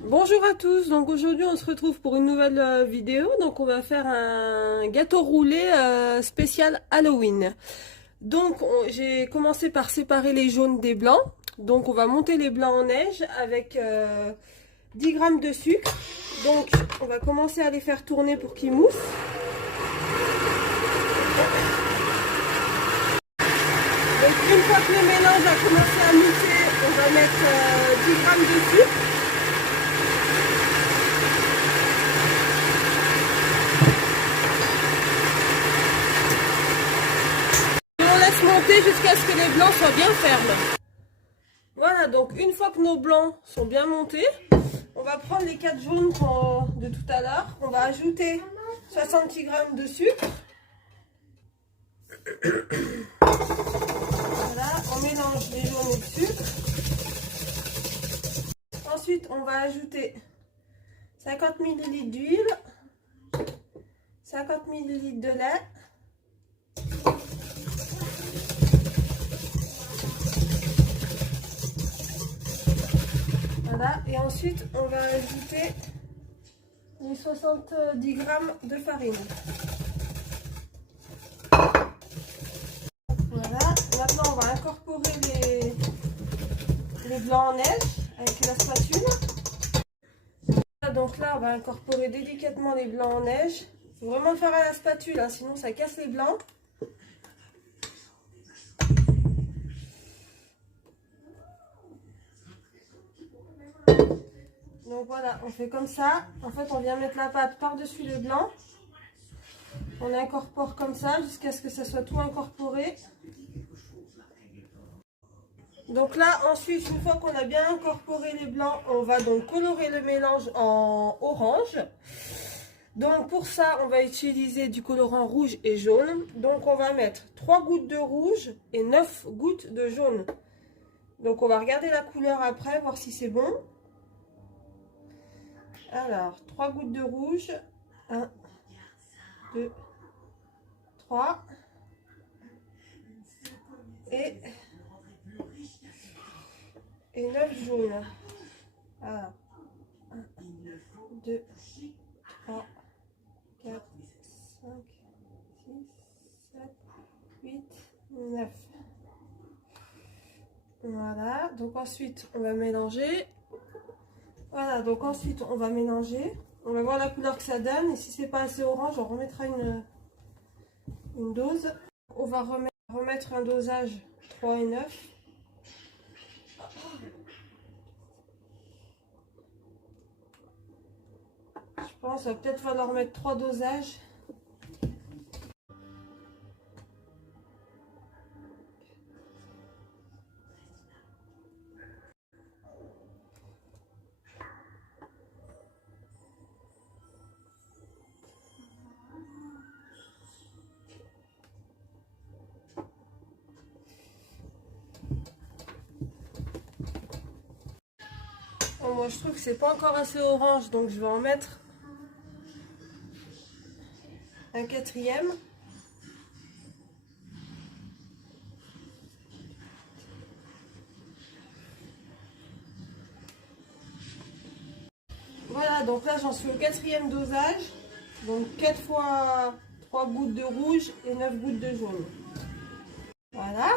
Bonjour à tous, donc aujourd'hui on se retrouve pour une nouvelle vidéo. Donc on va faire un gâteau roulé spécial Halloween. Donc j'ai commencé par séparer les jaunes des blancs. Donc on va monter les blancs en neige avec 10 grammes de sucre. Donc on va commencer à les faire tourner pour qu'ils moussent. Donc une fois que le mélange a commencé à mousser, on va mettre 10 grammes de sucre. Monter jusqu'à ce que les blancs soient bien fermes. Voilà, donc une fois que nos blancs sont bien montés, on va prendre les 4 jaunes de tout à l'heure. On va ajouter 66 grammes de sucre. Voilà, on mélange les jaunes et le sucre. Ensuite, on va ajouter 50 ml d'huile, 50 ml de lait. Voilà, et ensuite on va ajouter les 70 grammes de farine. Voilà, maintenant on va incorporer les blancs en neige avec la spatule. Voilà, donc là on va incorporer délicatement les blancs en neige. Il faut vraiment le faire à la spatule, hein, sinon ça casse les blancs. Donc voilà, on fait comme ça. En fait, on vient mettre la pâte par-dessus le blanc. On incorpore comme ça jusqu'à ce que ça soit tout incorporé. Donc là, ensuite, une fois qu'on a bien incorporé les blancs, on va donc colorer le mélange en orange. Donc pour ça, on va utiliser du colorant rouge et jaune. Donc on va mettre 3 gouttes de rouge et 9 gouttes de jaune. Donc on va regarder la couleur après, voir si c'est bon. Alors, 3 gouttes de rouge. 1, 2, 3. Et 9 jaunes. Alors, 1, 2, 3, 4, 5, 6, 7, 8, 9. Voilà, donc ensuite on va mélanger. Voilà, donc ensuite on va mélanger. On va voir la couleur que ça donne. Et si c'est pas assez orange, on remettra une dose. On va remettre un dosage 3 et 9. Je pense qu'il va peut-être falloir mettre 3 dosages. Bon, moi je trouve que c'est pas encore assez orange, donc je vais en mettre un 4e. Voilà, donc là j'en suis au 4e dosage. Donc 4 fois 3 gouttes de rouge et 9 gouttes de jaune. Voilà.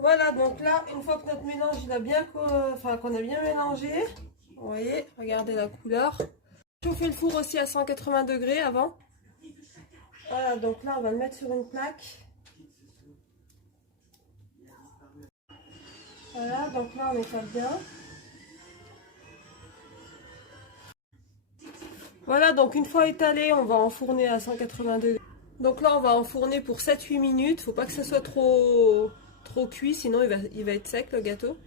Voilà, donc là, une fois que notre mélange il a bien, qu'on a bien mélangé, vous voyez, regardez la couleur. Chauffer le four aussi à 180 degrés avant. Voilà, donc là on va le mettre sur une plaque. Voilà, donc là on étale bien. Voilà, donc une fois étalé, on va enfourner à 180 degrés. Donc là on va enfourner pour 7-8 minutes. Faut pas que ce soit trop cuit, sinon il va être sec le gâteau.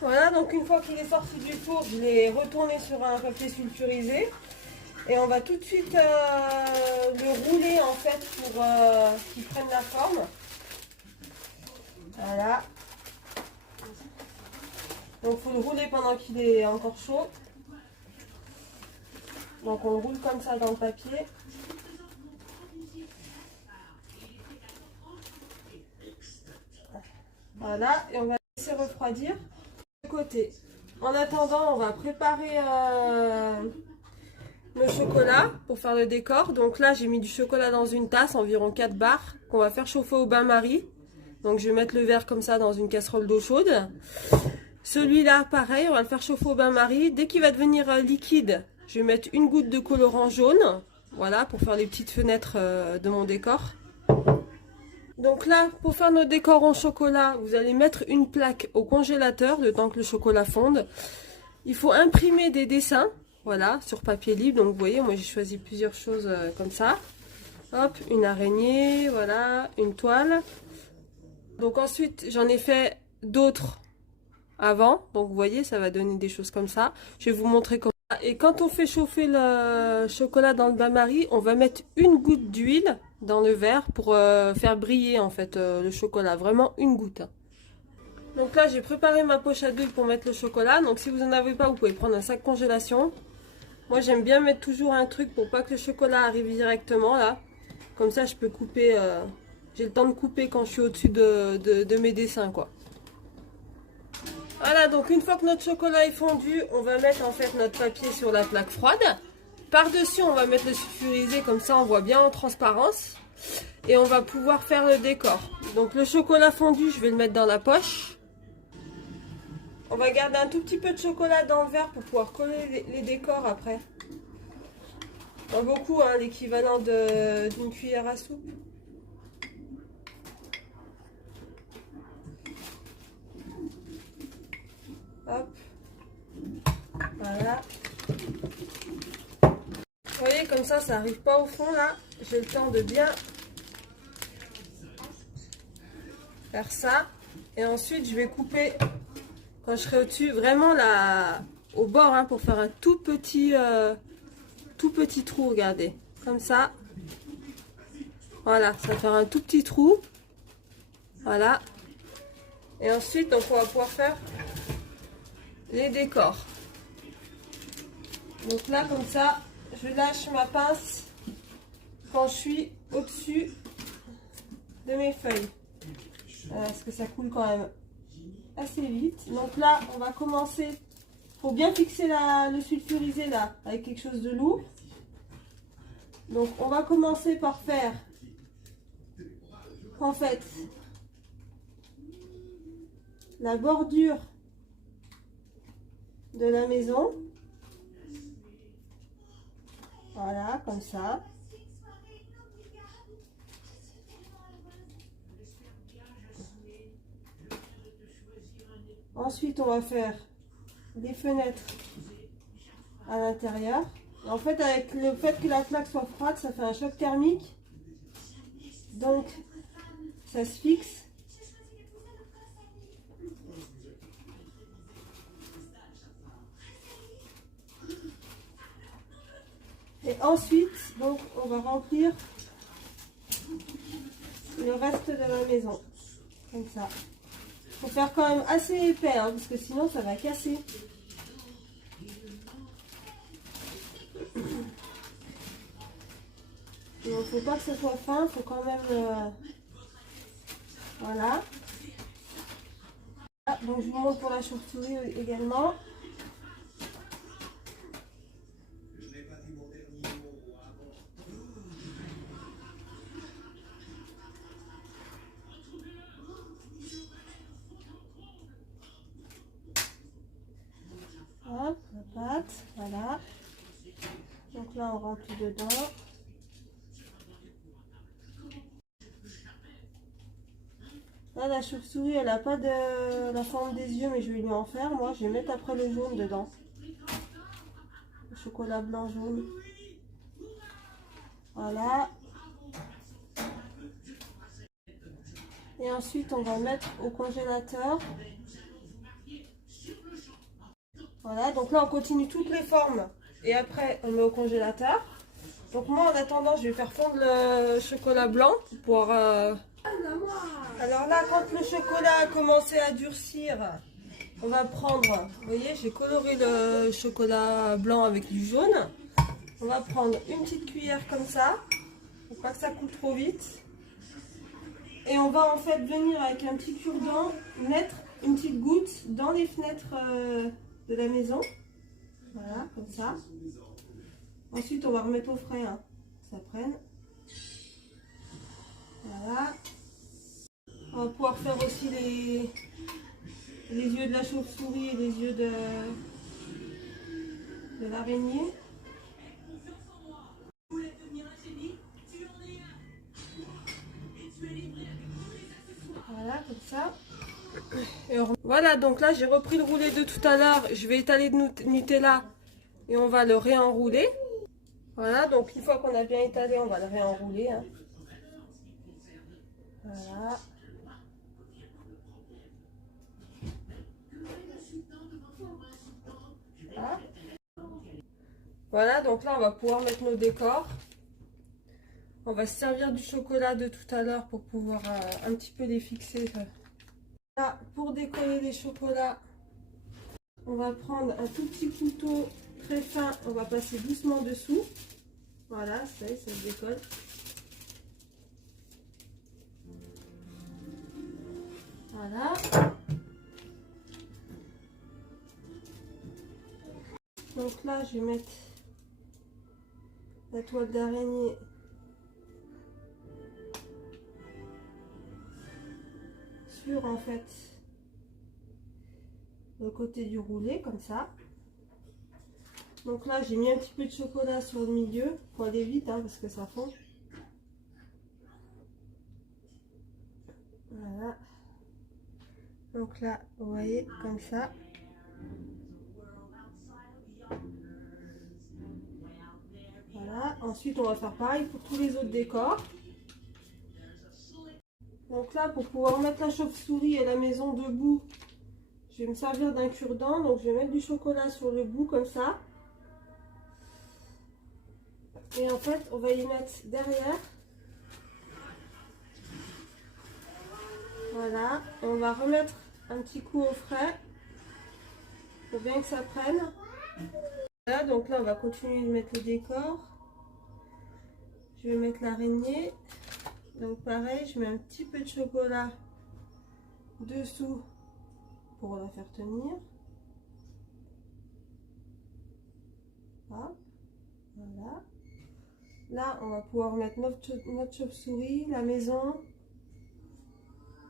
Voilà, donc une fois qu'il est sorti du four, je l'ai retourné sur un papier sulfurisé. Et on va tout de suite le rouler en fait pour qu'il prenne la forme. Voilà. Donc il faut le rouler pendant qu'il est encore chaud. Donc on le roule comme ça dans le papier. Voilà, et on va laisser refroidir de côté. En attendant, on va préparer le chocolat pour faire le décor. Donc là, j'ai mis du chocolat dans une tasse, environ 4 barres, qu'on va faire chauffer au bain-marie. Donc je vais mettre le verre comme ça dans une casserole d'eau chaude. Celui-là, pareil, on va le faire chauffer au bain-marie. Dès qu'il va devenir liquide, je vais mettre une goutte de colorant jaune. Voilà, pour faire les petites fenêtres de mon décor. Donc là, pour faire notre décor en chocolat, vous allez mettre une plaque au congélateur, le temps que le chocolat fonde. Il faut imprimer des dessins, voilà, sur papier libre. Donc vous voyez, moi j'ai choisi plusieurs choses comme ça. Hop, une araignée, voilà, une toile. Donc ensuite, j'en ai fait d'autres avant. Donc vous voyez, ça va donner des choses comme ça. Je vais vous montrer comment. Et quand on fait chauffer le chocolat dans le bain-marie, on va mettre une goutte d'huile dans le verre pour faire briller en fait le chocolat. Vraiment une goutte. Donc là, j'ai préparé ma poche à d'huile pour mettre le chocolat. Donc si vous n'en avez pas, vous pouvez prendre un sac congélation. Moi, j'aime bien mettre toujours un truc pour pas que le chocolat arrive directement là. Comme ça, je peux couper. J'ai le temps de couper quand je suis au-dessus de mes dessins, quoi. Voilà, donc une fois que notre chocolat est fondu, on va mettre en fait notre papier sur la plaque froide. Par-dessus, on va mettre le sulfurisé, comme ça on voit bien en transparence. Et on va pouvoir faire le décor. Donc le chocolat fondu, je vais le mettre dans la poche. On va garder un tout petit peu de chocolat dans le verre pour pouvoir coller les décors après. Pas beaucoup, hein, l'équivalent d'une cuillère à soupe. Hop, voilà. Vous voyez, comme ça arrive pas au fond là. J'ai le temps de bien faire ça. Et ensuite, je vais couper quand je serai au-dessus, vraiment là, au bord, hein, pour faire un tout petit trou, regardez. Comme ça. Voilà, ça va faire un tout petit trou. Voilà. Et ensuite, donc, on va pouvoir faire les décors. Donc là, comme ça, je lâche ma pince quand je suis au-dessus de mes feuilles. Parce que ça coule quand même assez vite. Donc là, on va commencer. Il faut bien fixer le sulfurisé là, avec quelque chose de lourd. Donc on va commencer par faire, en fait, la bordure de la maison. Voilà, comme ça. Ensuite, on va faire des fenêtres à l'intérieur. En fait, avec le fait que la plaque soit froide, ça fait un choc thermique. Donc, ça se fixe. Et ensuite, donc, on va remplir le reste de la maison. Comme ça. Il faut faire quand même assez épais, hein, parce que sinon ça va casser. Il ne faut pas que ce soit fin, il faut quand même... Voilà. Ah, donc je vous montre pour la chauve-souris également. Hop, la pâte, voilà. Donc là on remplit dedans. Là la chauve-souris elle n'a pas de la forme des yeux, mais je vais lui en faire. Moi je vais mettre après le jaune dedans. Le chocolat blanc jaune. Voilà. Et ensuite on va mettre au congélateur. Voilà, donc là on continue toutes les formes et après on met au congélateur. Donc moi en attendant je vais faire fondre le chocolat blanc pour pouvoir... Alors là quand le chocolat a commencé à durcir, on va prendre, vous voyez j'ai coloré le chocolat blanc avec du jaune. On va prendre une petite cuillère comme ça, pour pas que ça coule trop vite. Et on va en fait venir avec un petit cure-dent mettre une petite goutte dans les fenêtres de la maison. Voilà, comme ça. Ensuite, on va remettre au frais, hein, que ça prenne. Voilà. On va pouvoir faire aussi les yeux de la chauve-souris et les yeux de l'araignée. Voilà, comme ça. Voilà, donc là, j'ai repris le roulet de tout à l'heure. Je vais étaler de Nutella et on va le réenrouler. Voilà, donc une fois qu'on a bien étalé, on va le réenrouler. Hein. Voilà. Voilà, donc là, on va pouvoir mettre nos décors. On va se servir du chocolat de tout à l'heure pour pouvoir un petit peu les fixer. Là, pour décoller les chocolats, on va prendre un tout petit couteau très fin. On va passer doucement dessous. Voilà, ça y est, ça se décolle. Voilà. Donc là, je vais mettre la toile d'araignée sur, en fait, le côté du roulet, comme ça. Donc là, j'ai mis un petit peu de chocolat sur le milieu. Faut aller vite, hein, parce que ça fond. Voilà. Donc là, vous voyez, comme ça. Voilà. Ensuite, on va faire pareil pour tous les autres décors. Donc là, pour pouvoir mettre la chauve-souris et la maison debout, je vais me servir d'un cure-dent. Donc je vais mettre du chocolat sur le bout, comme ça. Et en fait, on va y mettre derrière. Voilà. Et on va remettre un petit coup au frais. Pour bien que ça prenne. Voilà, donc là, on va continuer de mettre le décor. Je vais mettre l'araignée. Donc pareil, je mets un petit peu de chocolat dessous pour la faire tenir. Hop. Voilà. Là, on va pouvoir mettre notre chauve-souris, la maison.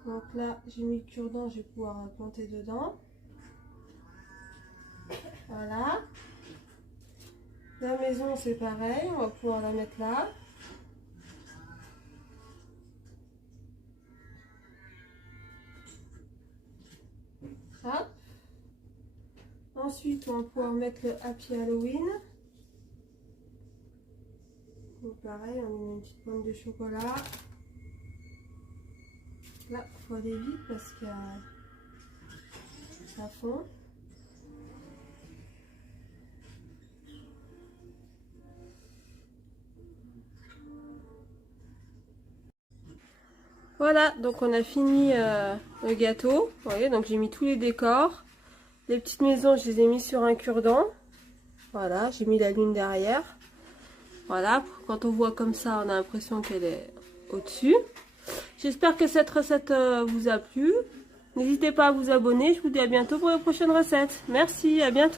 Donc là, j'ai mis le cure-dent, je vais pouvoir la planter dedans. Voilà. La maison, c'est pareil, on va pouvoir la mettre là. Hop. Ensuite, on va pouvoir mettre le Happy Halloween. Donc pareil, on met une petite pointe de chocolat. Là, il faut aller vite parce que ça fond. Voilà, donc on a fini le gâteau. Vous voyez, donc j'ai mis tous les décors. Les petites maisons, je les ai mis sur un cure-dent. Voilà, j'ai mis la lune derrière. Voilà, quand on voit comme ça, on a l'impression qu'elle est au-dessus. J'espère que cette recette vous a plu. N'hésitez pas à vous abonner. Je vous dis à bientôt pour les prochaines recettes. Merci, à bientôt.